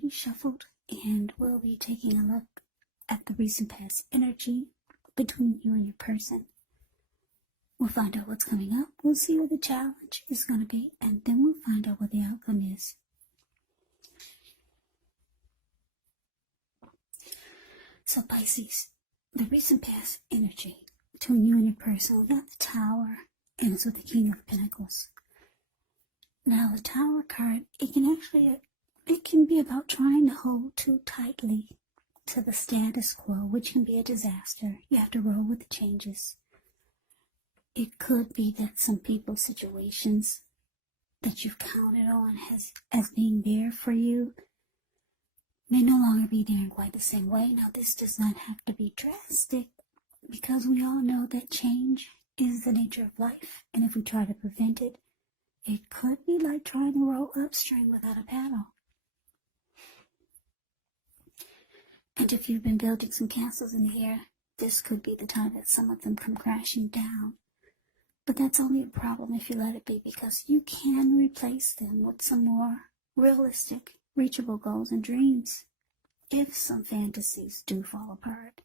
already shuffled, and we'll be taking a look at the recent past energy between you and your person. We'll find out what's coming up, we'll see what the challenge is going to be, and then we'll find out what the outcome is. So Pisces, the recent past energy between you and your person, we got the Tower, and it's with the King of Pentacles. Now the Tower card, it can be about trying to hold too tightly to the status quo, which can be a disaster. You have to roll with the changes. It could be that some people's situations that you've counted on as being there for you may no longer be there in quite the same way. Now, this does not have to be drastic, because we all know that change is the nature of life, and if we try to prevent it, it could be like trying to row upstream without a paddle. And if you've been building some castles in the air, this could be the time that some of them come crashing down. But that's only a problem if you let it be, because you can replace them with some more realistic, reachable goals and dreams if some fantasies do fall apart.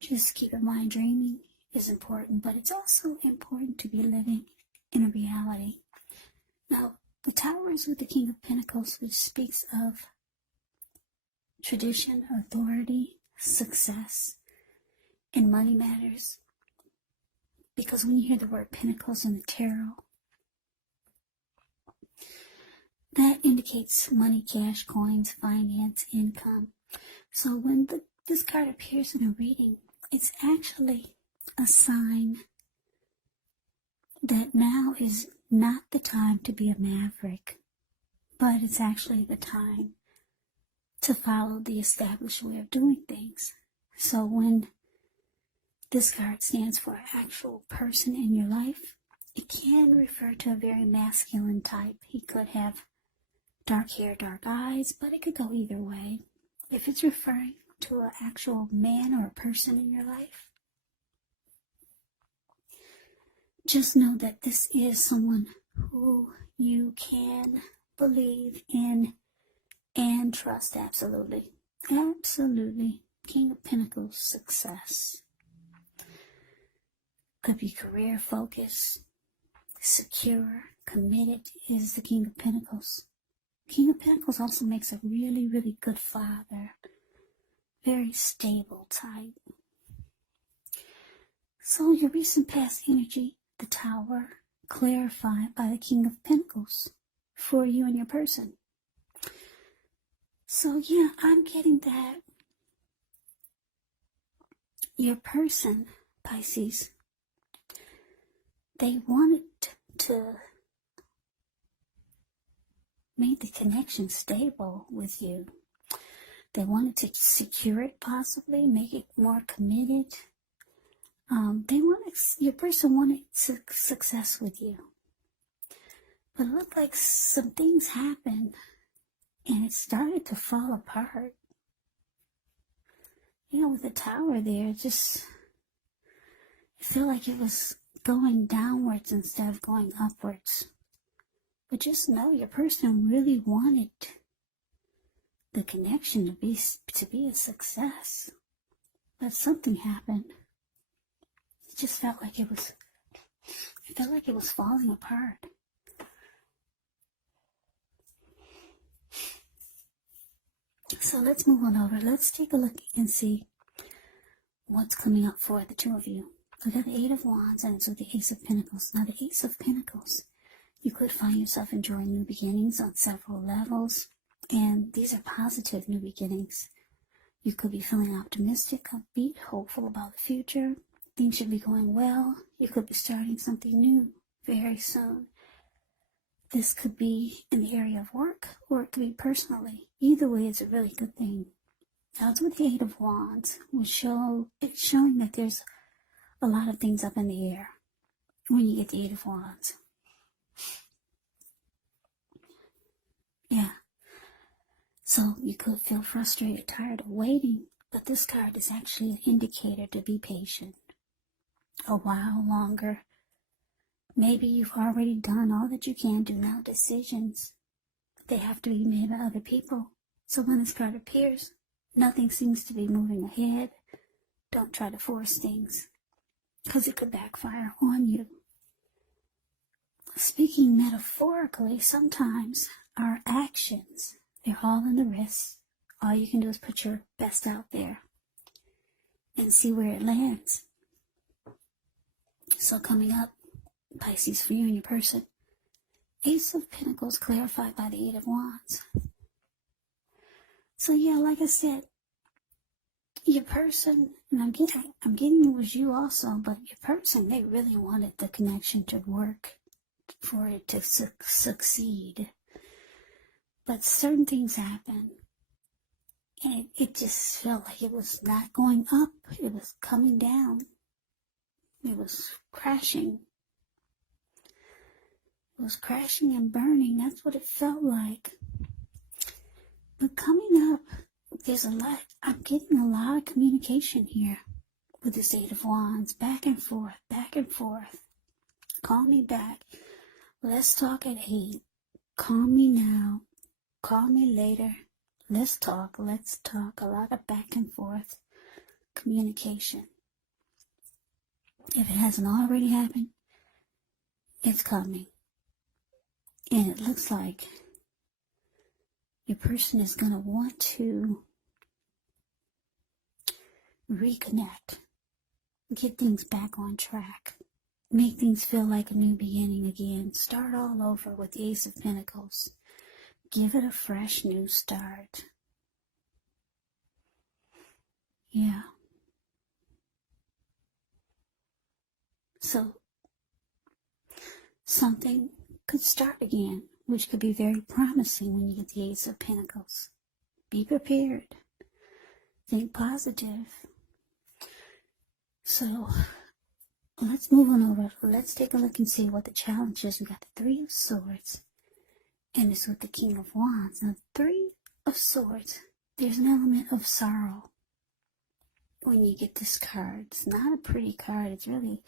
Just keep in mind, dreaming is important, but it's also important to be living in a reality. Now, the Tower is with the King of Pentacles, which speaks of tradition, authority, success, and money matters. Because when you hear the word Pentacles in the tarot, that indicates money, cash, coins, finance, income. So when this card appears in a reading, it's actually a sign that now is not the time to be a maverick, but it's actually the time to follow the established way of doing things. So when this card stands for an actual person in your life, it can refer to a very masculine type. He could have dark hair, dark eyes, but it could go either way. If it's referring to an actual man or a person in your life, just know that this is someone who you can believe in and trust absolutely. Absolutely. King of Pentacles, success. Could be career focus, secure, committed is the King of Pentacles. King of Pentacles also makes a really, really good father. Very stable type. So your recent past energy, the Tower, clarified by the King of Pentacles for you and your person. So yeah, I'm getting that your person, Pisces, they wanted to make the connection stable with you. They wanted to secure it, possibly make it more committed. Your person wanted success with you, but it looked like some things happened and it started to fall apart. You know, with the Tower there, it felt like it was going downwards instead of going upwards. But just know your person really wanted the connection to be a success. But something happened. It just felt like it was falling apart. So let's move on over. Let's take a look and see what's coming up for the two of you. We got the Eight of Wands and it's with the Ace of Pentacles. Now the Ace of Pentacles, you could find yourself enjoying new beginnings on several levels, and these are positive new beginnings. You could be feeling optimistic, upbeat, hopeful about the future. Things should be going well. You could be starting something new very soon. This could be in the area of work, or it could be personally. Either way, it's a really good thing. Now, it's with the Eight of Wands, it's showing that there's a lot of things up in the air when you get the Eight of Wands. Yeah. So you could feel frustrated, tired of waiting, but this card is actually an indicator to be patient. A while longer. Maybe you've already done all that you can do. Now decisions, they have to be made by other people. So when this card appears, nothing seems to be moving ahead. Don't try to force things, because it could backfire on you. Speaking metaphorically, sometimes our actions, they're all in the wrist. All you can do is put your best out there and see where it lands. So coming up, Pisces, for you and your person, Ace of Pentacles clarified by the Eight of Wands. So yeah, like I said, your person, and I'm getting it was you also, but your person, they really wanted the connection to work, for it to succeed. But certain things happen, and it just felt like it was not going up. It was coming down. It was crashing. It was crashing and burning. That's what it felt like. But coming up, there's a lot. I'm getting a lot of communication here with this Eight of Wands. Back and forth, back and forth. Call me back. Let's talk at 8. Call me now. Call me later. Let's talk. Let's talk. A lot of back and forth communication. If it hasn't already happened, it's coming. And it looks like your person is going to want to reconnect, get things back on track, make things feel like a new beginning again, start all over with the Ace of Pentacles. Give it a fresh new start. Yeah. So, something could start again, which could be very promising when you get the Ace of Pentacles. Be prepared. Think positive. So, let's move on over. Let's take a look and see what the challenge is. We got the Three of Swords, and it's with the King of Wands. Now, the Three of Swords, there's an element of sorrow when you get this card. It's not a pretty card. It's really,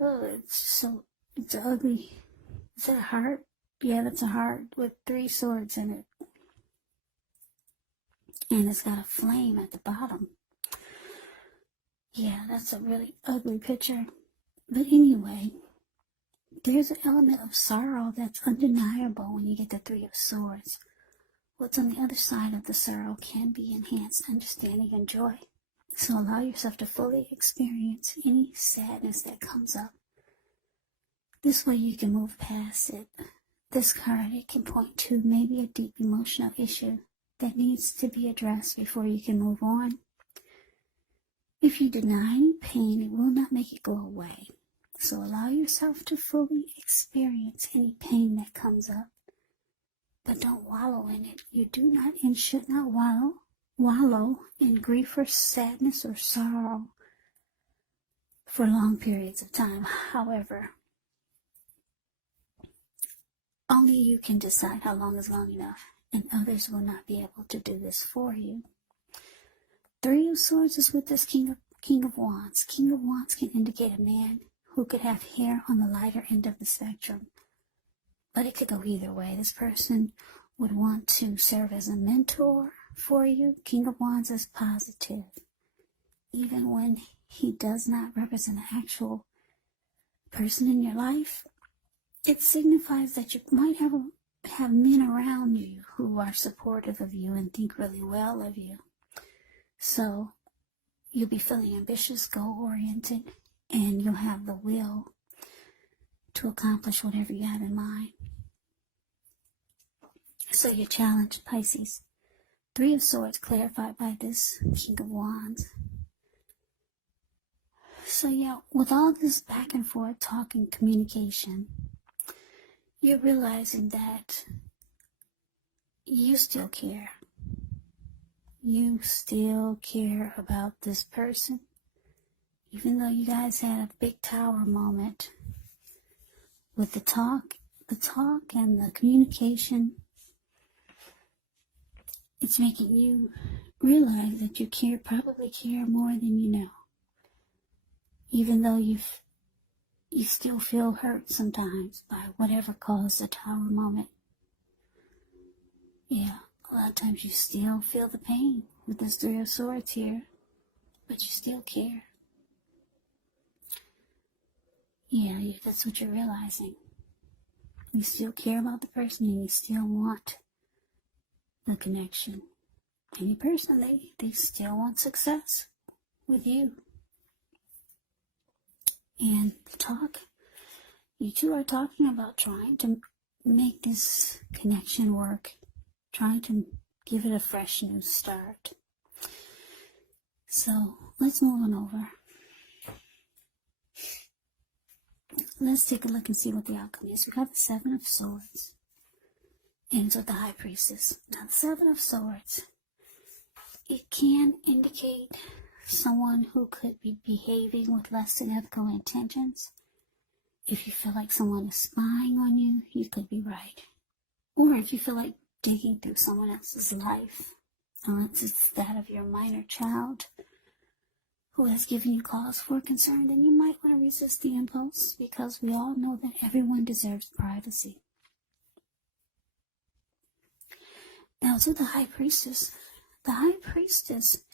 it's ugly. Is that a heart? Yeah, that's a heart with 3 swords in it. And it's got a flame at the bottom. Yeah, that's a really ugly picture. But anyway, there's an element of sorrow that's undeniable when you get the Three of Swords. What's on the other side of the sorrow can be enhanced understanding and joy. So allow yourself to fully experience any sadness that comes up. This way you can move past it. This card, it can point to maybe a deep emotional issue that needs to be addressed before you can move on. If you deny any pain, it will not make it go away. So allow yourself to fully experience any pain that comes up. But don't wallow in it. You do not and should not wallow in grief or sadness or sorrow for long periods of time. However, only you can decide how long is long enough, and others will not be able to do this for you. Three of Swords is with this King of Wands. King of Wands can indicate a man who could have hair on the lighter end of the spectrum, but it could go either way. This person would want to serve as a mentor for you. King of Wands is positive. Even when he does not represent an actual person in your life, it signifies that you might have men around you who are supportive of you and think really well of you. So you'll be feeling ambitious, goal-oriented, and you'll have the will to accomplish whatever you have in mind. So your challenge, Pisces. Three of Swords clarified by this King of Wands. So yeah, with all this back and forth talking, communication, you're realizing that you still care. You still care about this person. Even though you guys had a big tower moment with the talk and the communication, it's making you realize that you probably care more than you know. Even though you still feel hurt sometimes by whatever caused the tower moment. Yeah, well, times you still feel the pain with this Three of Swords here, but you still care. Yeah, that's what you're realizing. You still care about the person and you still want the connection. And you personally, they still want success with you. And you two are talking about trying to make this connection work, trying to give it a fresh new start. So let's move on over. Let's take a look and see what the outcome is. We got the Seven of Swords. And it's with the High Priestess. Now the Seven of Swords, it can indicate someone who could be behaving with less than ethical intentions. If you feel like someone is spying on you, you could be right. Or if you feel like digging through someone else's life, unless it's that of your minor child who has given you cause for concern, then you might want to resist the impulse, because we all know that everyone deserves privacy. Now to the High Priestess. The High Priestess,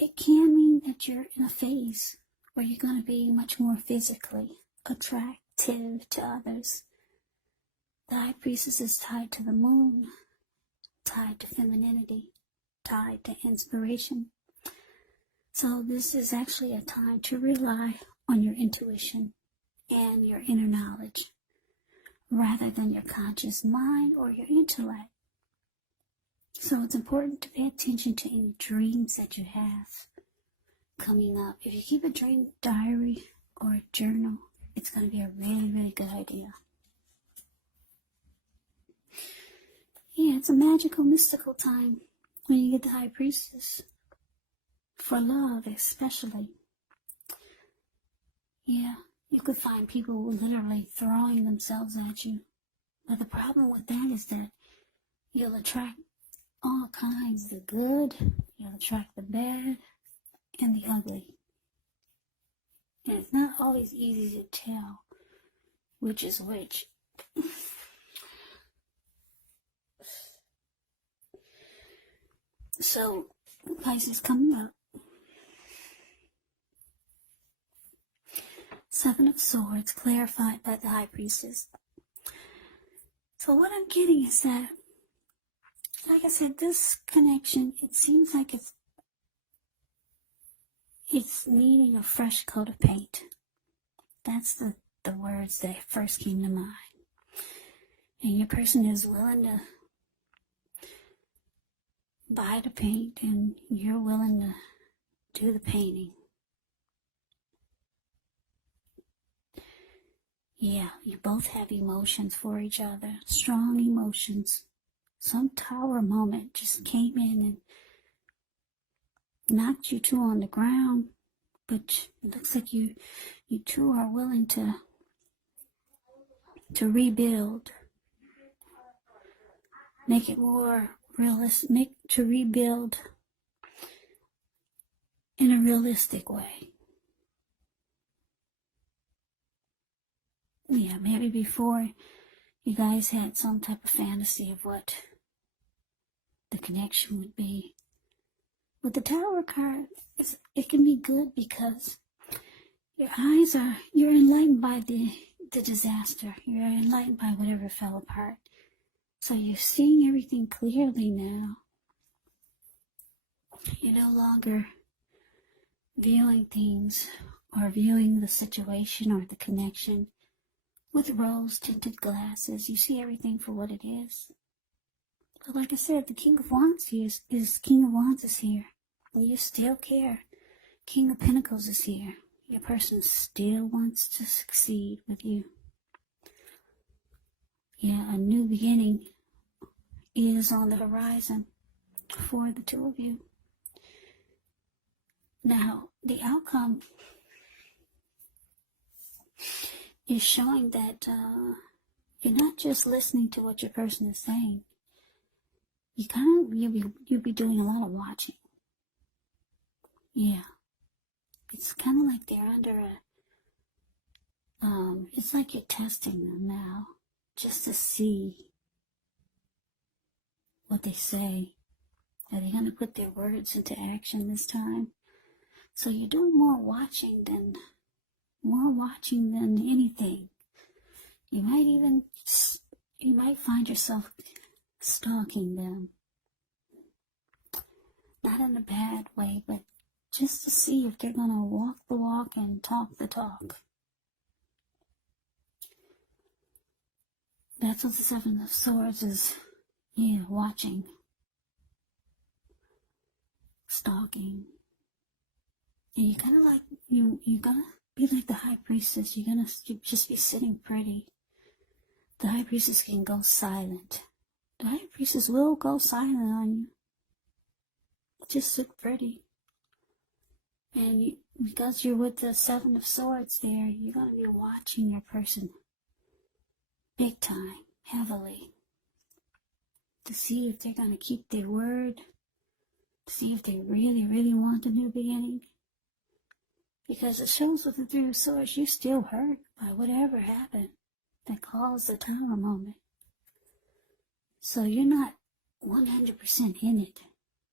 it can mean that you're in a phase where you're going to be much more physically attractive to others. The High Priestess is tied to the moon, tied to femininity, tied to inspiration. So this is actually a time to rely on your intuition and your inner knowledge, rather than your conscious mind or your intellect. So it's important to pay attention to any dreams that you have coming up. If you keep a dream diary or a journal, it's going to be a really, really good idea. Yeah, it's a magical, mystical time when you get the High Priestess. For love, especially. Yeah, you could find people literally throwing themselves at you. But the problem with that is that you'll attract all kinds, the good, you'll attract the bad, and the ugly. And it's not always easy to tell which is which. So, Pisces coming up. Seven of Swords, clarified by the High Priestess. So what I'm getting is that, like I said, this connection, it seems like it's needing a fresh coat of paint. That's the words that first came to mind. And your person is willing to buy the paint, and you're willing to do the painting. Yeah, you both have emotions for each other, strong emotions. Some tower moment just came in and knocked you two on the ground, but it looks like you two are willing to rebuild, make it more realistic, to rebuild in a realistic way. Yeah, maybe before you guys had some type of fantasy of what the connection would be. With the Tower card, it can be good because you're enlightened by the disaster. You're enlightened by whatever fell apart. So you're seeing everything clearly now. You're no longer viewing things or viewing the situation or the connection with rose-tinted glasses. You see everything for what it is. But like I said, the King of Wands King of Wands is here. And you still care. King of Pentacles is here. Your person still wants to succeed with you. Yeah, a new beginning is on the horizon for the two of you. Now, the outcome is showing that you're not just listening to what your person is saying. You'll be doing a lot of watching. Yeah. It's kind of like they're under it's like you're testing them now, just to see what they say. Are they going to put their words into action this time? So you're doing more watching than anything. You might find yourself stalking them. Not in a bad way, but just to see if they're going to walk the walk and talk the talk. That's what the Seven of Swords is, watching. Stalking. And you're kind of like, you're gonna be like the High Priestess. You're gonna just be sitting pretty. The High Priestess can go silent. The High Priestess will go silent on you. Just sit pretty. And because you're with the Seven of Swords there, you're gonna be watching your person big time, heavily, to see if they're gonna keep their word, to see if they really, really want a new beginning. Because it shows with the Three of Swords, you're still hurt by whatever happened that caused the Tower moment. So you're not 100% in it.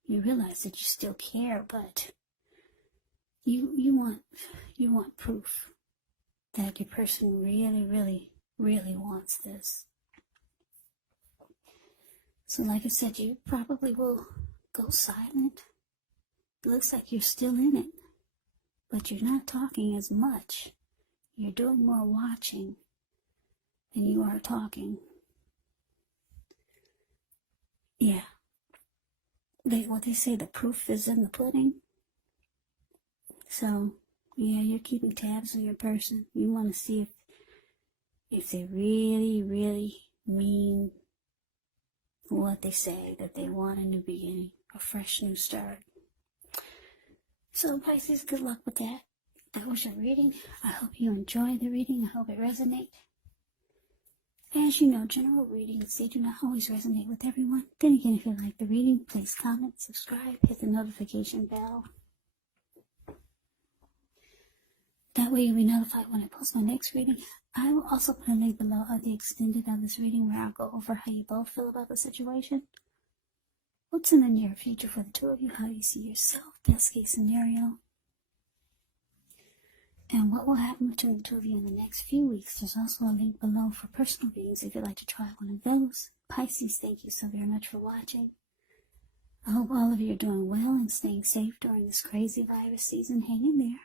You realize that you still care, but you want proof that your person really, really, really wants this. So like I said, you probably will go silent. It looks like you're still in it, but you're not talking as much. You're doing more watching than you are talking. Yeah. What they say, the proof is in the pudding. So, yeah, you're keeping tabs on your person. You want to see if they really, really mean what they say, that they want a new beginning, a fresh new start. So, Pisces, good luck with that. That was your reading. I hope you enjoyed the reading. I hope it resonated. As you know, general readings, they do not always resonate with everyone. Then again, if you like the reading, please comment, subscribe, hit the notification bell. That way you'll be notified when I post my next reading. I will also put a link below of the extended of this reading where I'll go over how you both feel about the situation. What's in the near future for the two of you? How do you see yourself? Best case scenario. And what will happen between the two of you in the next few weeks. There's also a link below for personal readings if you'd like to try one of those. Pisces, thank you so very much for watching. I hope all of you are doing well and staying safe during this crazy virus season. Hang in there.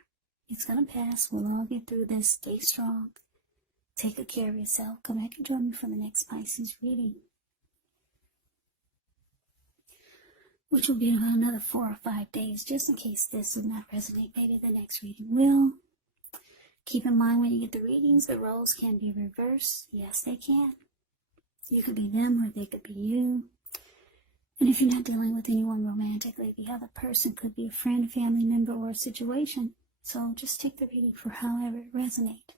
It's going to pass. We'll all get through this. Stay strong. Take good care of yourself. Come back and join me for the next Pisces reading, which will be in about another 4 or 5 days, just in case this would not resonate. Maybe the next reading will. Keep in mind when you get the readings, the roles can be reversed. Yes, they can. You could be them or they could be you. And if you're not dealing with anyone romantically, the other person could be a friend, family member, or a situation. So just take the reading for however it resonates.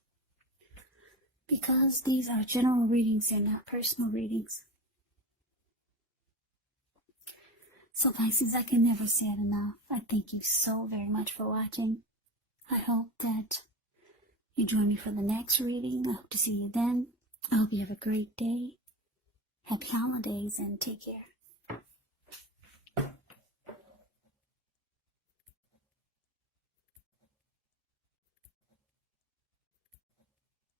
Because these are general readings, they're not personal readings. So Pisces, I can never say it enough. I thank you so very much for watching. I hope that you join me for the next reading. I hope to see you then. I hope you have a great day. Happy holidays and take care.